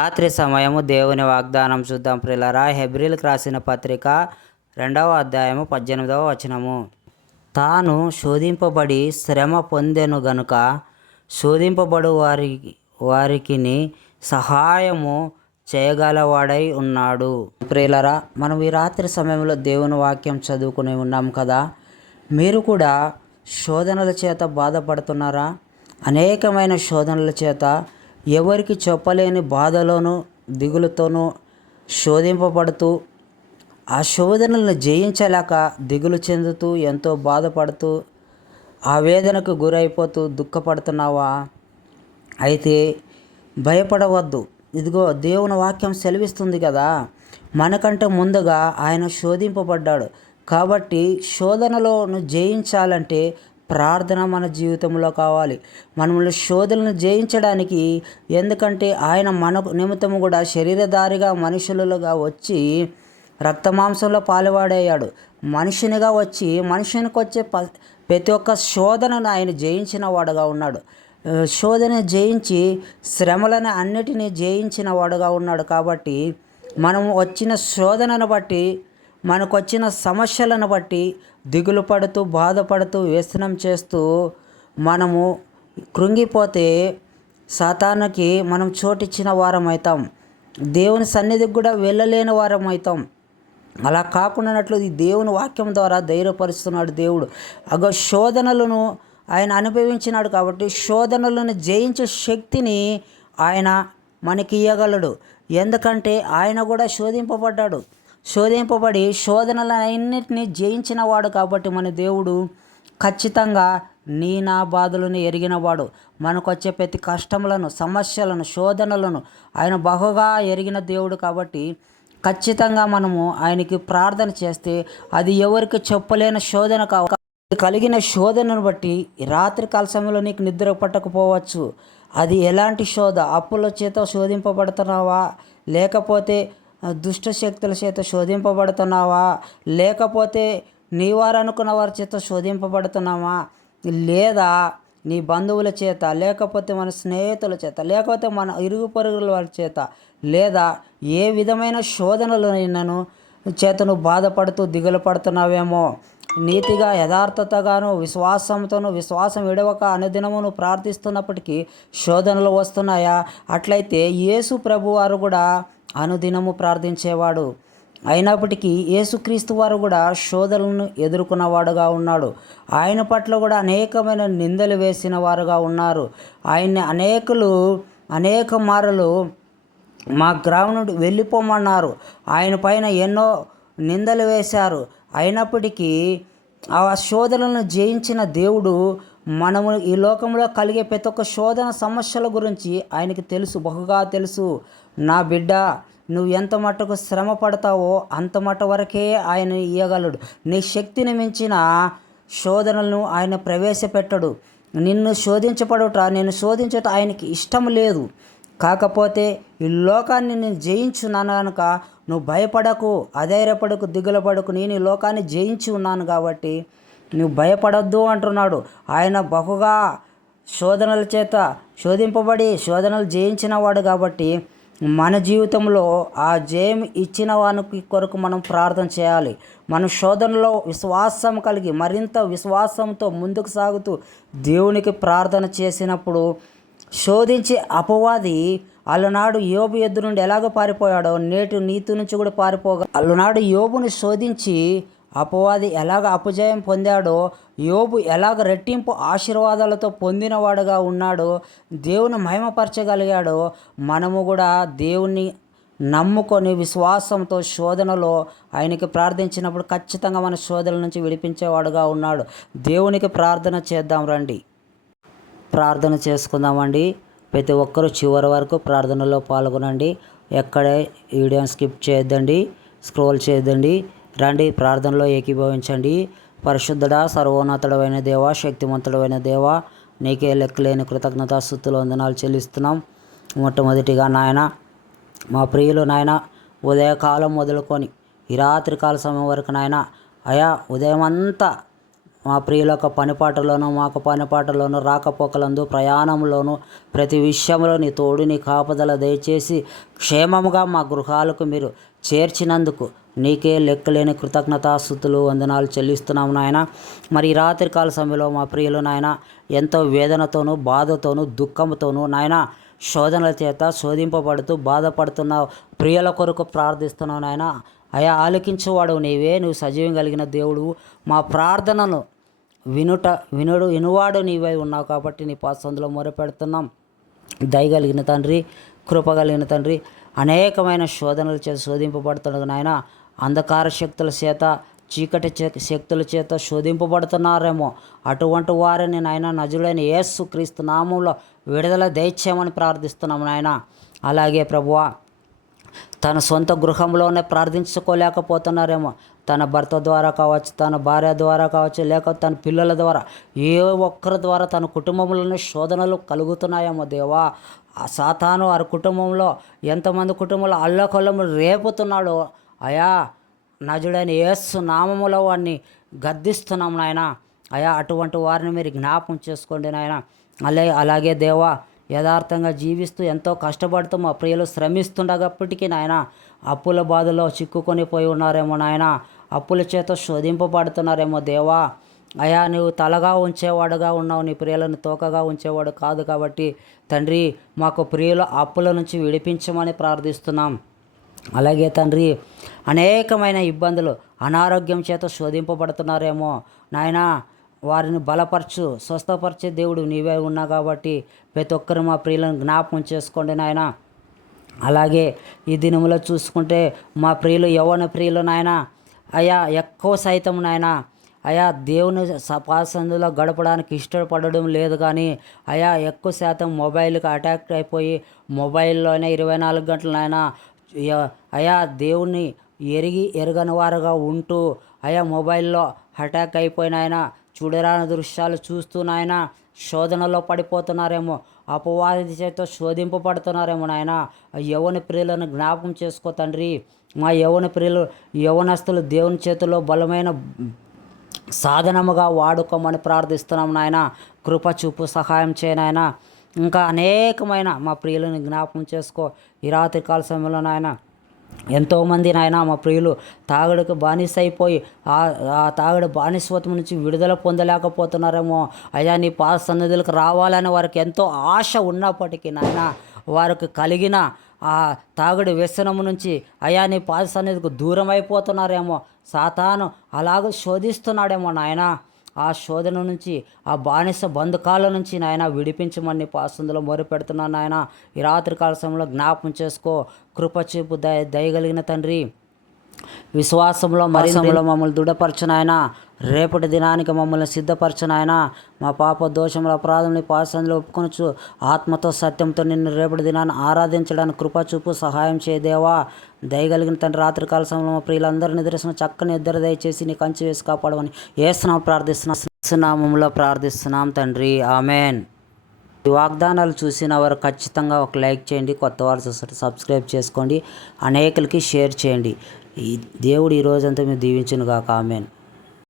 రాత్రి సమయము దేవుని వాగ్దానం చూద్దాం ప్రిలరా. హెబ్రిల్కి రాసిన పత్రిక రెండవ అధ్యాయము పద్దెనిమిదవ వచనము. తాను శోధింపబడి శ్రమ పొందెను గనుక శోధింపబడు వారి వారికిని సహాయము చేయగలవాడై ఉన్నాడు. ప్రియులరా మనం ఈ రాత్రి సమయంలో దేవుని వాక్యం చదువుకుని ఉన్నాం కదా. మీరు కూడా శోధనల చేత బాధపడుతున్నారా? అనేకమైన శోధనల చేత ఎవరికి చెప్పలేని బాధలోనూ దిగులుతోనూ శోధింపబడుతూ ఆ శోధనలను జయించలేక దిగులు చెందుతూ ఎంతో బాధపడుతూ ఆ వేదనకు గురైపోతూ దుఃఖపడుతున్నావా? అయితే భయపడవద్దు. ఇదిగో దేవుని వాక్యం సెలవిస్తుంది కదా. మనకంటే ముందుగా ఆయన శోధింపబడ్డాడు. కాబట్టి శోధనలోను జయించాలంటే ప్రార్థన మన జీవితంలో కావాలి. మనల్ని శోధనను జయించడానికి ఎందుకంటే ఆయన మన నిమిత్తము కూడా శరీరధారిగా మనుషులుగా వచ్చి రక్తమాంసంలో పాలువాడయ్యాడు. మనిషినిగా వచ్చి మనిషినికి వచ్చే ప ప్రతి ఒక్క శోధనను ఆయన జయించిన వాడుగా ఉన్నాడు. శోధన జయించి శ్రమలను అన్నిటినీ జయించిన వాడుగా ఉన్నాడు కాబట్టి మనం వచ్చిన శోధనను బట్టి మనకు వచ్చిన సమస్యలను బట్టి దిగులు పడుతూ బాధపడుతూ వ్యసనం చేస్తూ మనము కృంగిపోతే సాతానుకి మనం చోటిచ్చిన వారం అవుతాం దేవుని సన్నిధికి కూడా వెళ్ళలేని వారం అవుతాం అలా కాకుండానట్లు ఈ దేవుని వాక్యం ద్వారా ధైర్యపరుస్తున్నాడు దేవుడు. అగో శోధనలను ఆయన అనుభవించినాడు కాబట్టి శోధనలను జయించే శక్తిని ఆయన మనకి ఇవ్వగలడు ఎందుకంటే ఆయన కూడా శోధింపబడ్డాడు. శోధింపబడి శోధనలన్నింటినీ జయించిన వాడు కాబట్టి మన దేవుడు ఖచ్చితంగా నీ నా బాధలను ఎరిగినవాడు. మనకు వచ్చే ప్రతి కష్టములను సమస్యలను శోధనలను ఆయన బహుగా ఎరిగిన దేవుడు కాబట్టి ఖచ్చితంగా మనము ఆయనకి ప్రార్థన చేస్తే అది ఎవరికి చెప్పలేని శోధన కావ కలిగిన శోధనను బట్టి రాత్రి కాల సమయంలో నీకు నిద్ర పట్టకపోవచ్చు. అది ఎలాంటి శోధ? అప్పుల చేత శోధింపబడుతున్నావా? లేకపోతే దుష్టశక్తుల దుష్ట శక్తుల చేత శోధింపబడుతున్నావా? లేకపోతే నీ వారు అనుకున్న వారి చేత శోధింపబడుతున్నావా? లేదా నీ బంధువుల చేత లేకపోతే మన స్నేహితుల చేత లేకపోతే మన ఇరుగు పొరుగుల వారి చేత లేదా ఏ విధమైన శోధనలు నన్ను చేతను బాధపడుతూ దిగులు పడుతున్నావేమో? నీతిగా యథార్థతగాను విశ్వాసంతోను విశ్వాసం విడవక అనుదినమును ప్రార్థిస్తున్నప్పటికీ శోధనలు వస్తున్నాయా? అట్లయితే యేసు ప్రభు వారు కూడా అనుదినము ప్రార్థించేవాడు. అయినప్పటికీ యేసుక్రీస్తు వారు కూడా శోధనలను ఎదుర్కొన్నవాడుగా ఉన్నాడు. ఆయన పట్ల కూడా అనేకమైన నిందలు వేసిన వారుగా ఉన్నారు. ఆయన్ని అనేకులు అనేక మారులు మా గ్రామనుడు వెళ్ళిపోమన్నారు. ఆయన పైన ఎన్నో నిందలు వేశారు. అయినప్పటికీ ఆ శోధనలను జయించిన దేవుడు మనము ఈ లోకంలో కలిగే ప్రతి ఒక్క శోధన సమస్యల గురించి ఆయనకి తెలుసు బహుగా తెలుసు. నా బిడ్డ నువ్వు ఎంత మట్టుకు శ్రమ పడతావో అంత మట్ట వరకే ఆయన ఇవ్వగలడు నీ శక్తిని మించిన శోధనలను ఆయన ప్రవేశపెట్టడు. నిన్ను శోధించబడుట నేను శోధించట ఆయనకి ఇష్టం లేదు. కాకపోతే ఈ లోకాన్ని నేను జయించున్నాను కనుక నువ్వు భయపడకు అధైర్యపడకు దిగులపడకు. నేను ఈ లోకాన్ని జయించి ఉన్నాను కాబట్టి నువ్వు భయపడొద్దు అంటున్నాడు. ఆయన బహుగా శోధనల చేత శోధింపబడి శోధనలు జయించినవాడు కాబట్టి మన జీవితంలో ఆ జయం ఇచ్చిన వానికి కొరకు మనం ప్రార్థన చేయాలి. మన శోధనలో విశ్వాసం కలిగి మరింత విశ్వాసంతో ముందుకు సాగుతూ దేవునికి ప్రార్థన చేసినప్పుడు శోధించే అపవాది అలనాడు యోబు ఎద్దు నుండి ఎలాగ పారిపోయాడో నేటి నీతి నుంచి కూడా పారిపోగా అలనాడు యోబుని శోధించి అపవాది ఎలాగ అపజయం పొందాడో యోబు ఎలాగ రెట్టింపు ఆశీర్వాదాలతో పొందినవాడుగా ఉన్నాడో దేవుని మహిమపరచగలిగాడో మనము కూడా దేవుని నమ్ముకొని విశ్వాసంతో శోధనలో ఆయనకి ప్రార్థించినప్పుడు ఖచ్చితంగా మన శోధనల నుంచి విడిపించేవాడుగా ఉన్నాడు. దేవునికి ప్రార్థన చేద్దాం రండి. ప్రార్థన చేసుకుందామండి. ప్రతి ఒక్కరూ చివరి వరకు ప్రార్థనలో పాల్గొనండి. ఎక్కడే వీడియోని స్కిప్ చేయొద్దండి. స్క్రోల్ చేయొద్దండి. రండి ప్రార్థనలో ఏకీభవించండి. పరిశుద్ధుడా సర్వోన్నతుడమైన దేవ శక్తివంతుడమైన దేవ నీకే లెక్కలేని కృతజ్ఞతాస్థుతులు వందనాలు చెల్లిస్తున్నాం. మొట్టమొదటిగా నాయన మా ప్రియులు నాయన ఉదయకాలం మొదలుకొని ఈ రాత్రికాల సమయం వరకు నాయన అయా ఉదయం అంతా మా ప్రియుల యొక్క పనిపాటలోను మాకు పనిపాటలోను రాకపోకలందు ప్రయాణంలోను ప్రతి విషయంలో నీ తోడు నీ కాపుదల దయచేసి క్షేమముగా మా గృహాలకు మీరు చేర్చినందుకు నీకే లెక్కలేని కృతజ్ఞతాస్థుతులు వందనాలు చెల్లిస్తున్నాము నాయన. మరి రాత్రికాల సమయంలో మా ప్రియులు నాయన ఎంతో వేదనతోనూ బాధతోనూ దుఃఖంతోనూ నాయన శోధనల చేత శోధింపబడుతూ బాధపడుతున్న ప్రియుల కొరకు ప్రార్థిస్తున్నావు నాయన. అయా ఆలకించేవాడు నీవే నువ్వు సజీవం కలిగిన దేవుడు. మా ప్రార్థనను వినుట వినుడు వినువాడు నీవై ఉన్నావు కాబట్టి నీ పాసందులో మొరపెడుతున్నాం. దయగలిగిన తండ్రి కృప కలిగిన తండ్రి అనేకమైన శోధనల చేత శోధింపబడుతున్నాడు నాయన. అంధకార శక్తుల చేత చీకటి శక్తుల చేత శోధింపబడుతున్నారేమో. అటువంటి వారిని నాయన నజుడైన యేసు క్రీస్తు నామంలో విడుదల దయచేయమని ప్రార్థిస్తున్నాము నాయన. అలాగే ప్రభువా తన సొంత గృహంలోనే ప్రార్థించుకోలేకపోతున్నారేమో. తన భర్త ద్వారా కావచ్చు తన భార్య ద్వారా కావచ్చు లేక తన పిల్లల ద్వారా ఏ ఒక్కరి ద్వారా తన కుటుంబంలోనే శోధనలు కలుగుతున్నాయేమో దేవా. ఆ సాతాను వారి కుటుంబంలో ఎంతమంది కుటుంబంలో అల్లకొల్లము రేపుతున్నాడో అయా నజుడైన యేసు నామములో వాడిని గద్దిస్తున్నాం నాయన. అయా అటువంటి వారిని మీరు జ్ఞాపం చేసుకోండి నాయన. అలే అలాగే దేవా యథార్థంగా జీవిస్తూ ఎంతో కష్టపడుతూ మా ప్రియులు శ్రమిస్తుండగప్పటికీ నాయన అప్పుల బాధలో చిక్కుకొని పోయి ఉన్నారేమో నాయన అప్పుల చేత శోధింపబడుతున్నారేమో దేవా. అయా నువ్వు తలగా ఉంచేవాడుగా ఉన్నావు నీ ప్రియులను తోకగా ఉంచేవాడు కాదు కాబట్టి తండ్రి మాకు ప్రియుల అప్పుల నుంచి విడిపించమని ప్రార్థిస్తున్నాం. అలాగే తండ్రి అనేకమైన ఇబ్బందులు అనారోగ్యం చేత శోధింపబడుతున్నారేమో నాయనా వారిని బలపరచు స్వస్థపరిచే దేవుడు నీవే ఉన్నా కాబట్టి ప్రతి ఒక్కరు మా ప్రియులను జ్ఞాపకం చేసుకోండి నాయన. అలాగే ఈ దినములో చూసుకుంటే మా ప్రియులు యవ్వన ప్రియులు నాయన. అయా ఎక్కువ సైతం నాయన. అయా దేవుని సపాసందులో గడపడానికి ఇష్టపడడం లేదు కానీ అయా ఎక్కువ శాతం మొబైల్కి అటాక్ట్ అయిపోయి మొబైల్లోనే ఇరవై నాలుగు గంటలు అయా దేవుణ్ణి ఎరిగి ఎరగని వారుగా ఉంటూ అయా మొబైల్లో అటాక్ అయిపోయిన ఆయన చూడరాని దృశ్యాలు చూస్తూ నాయన శోధనలో పడిపోతున్నారేమో అపవాది చేత శోధింపబడుతున్నారేమో నాయన. ఆ యవన ప్రియులను జ్ఞాపకం చేసుకో తండ్రి. మా యవన ప్రియులు యవనస్తులు దేవుని చేతిలో బలమైన సాధనముగా వాడుకోమని ప్రార్థిస్తున్నాం నాయన. కృప చూపు సహాయం చేయనాయన ఇంకా అనేకమైన మా ప్రియులను జ్ఞాపకం చేసుకో. ఈ రాత్రి కాల సమయంలో నాయన ఎంతోమంది నాయన మా ప్రియులు తాగుడుకు బానిస అయిపోయి ఆ ఆ తాగుడు బానిసత్వం నుంచి విడుదల పొందలేకపోతున్నారేమో. అయ్యా నీ పాద సన్నిధులకు రావాలని వారికి ఎంతో ఆశ ఉన్నప్పటికీ నాయన వారికి కలిగిన ఆ తాగుడు వ్యసనము నుంచి అయా నీ పాద సన్నిధికి దూరం అయిపోతున్నారేమో సాతాను అలాగ శోధిస్తున్నాడేమో నాయనా. ఆ శోధన నుంచి ఆ బానిస బంధకాల నుంచి నాయన విడిపించమని పాసందులో మొరుపెడుతున్నాను నాయన. ఈ రాత్రి కాల సమయంలో జ్ఞాపం చేసుకో. కృప చూపు దయ దయగలిగిన తండ్రి. విశ్వాసంలో మరింతలో మమ్మల్ని దృఢపరచునాయన రేపటి దినానికి మమ్మల్ని సిద్ధపరచునాయన మా పాప దోషముల అపరాధంని పాసంలో ఒప్పుకొనొచ్చు ఆత్మతో సత్యంతో నిన్ను రేపటి దినాన్ని ఆరాధించడానికి కృప చూపు సహాయం చేయదేవా దయగలిగిన తండ్రి రాత్రి కాల సమయంలో మా ప్రియులందరూ నిద్రసిన చక్కని నిద్ర దయచేసి నీ కంచి వేసి కాపాడమని ఏస్తున్నాం ప్రార్థిస్తున్నాం నామంలో ప్రార్థిస్తున్నాం తండ్రి. ఆమెన్. ఈ వాగ్దానాలు చూసిన వారు ఖచ్చితంగా ఒక లైక్ చేయండి కొత్త వారు సబ్స్క్రైబ్ చేసుకోండి అనేకులకి షేర్ చేయండి. ఈ దేవుడు ఈ రోజంతా మీరు దీవించును కాక ఆమెన్.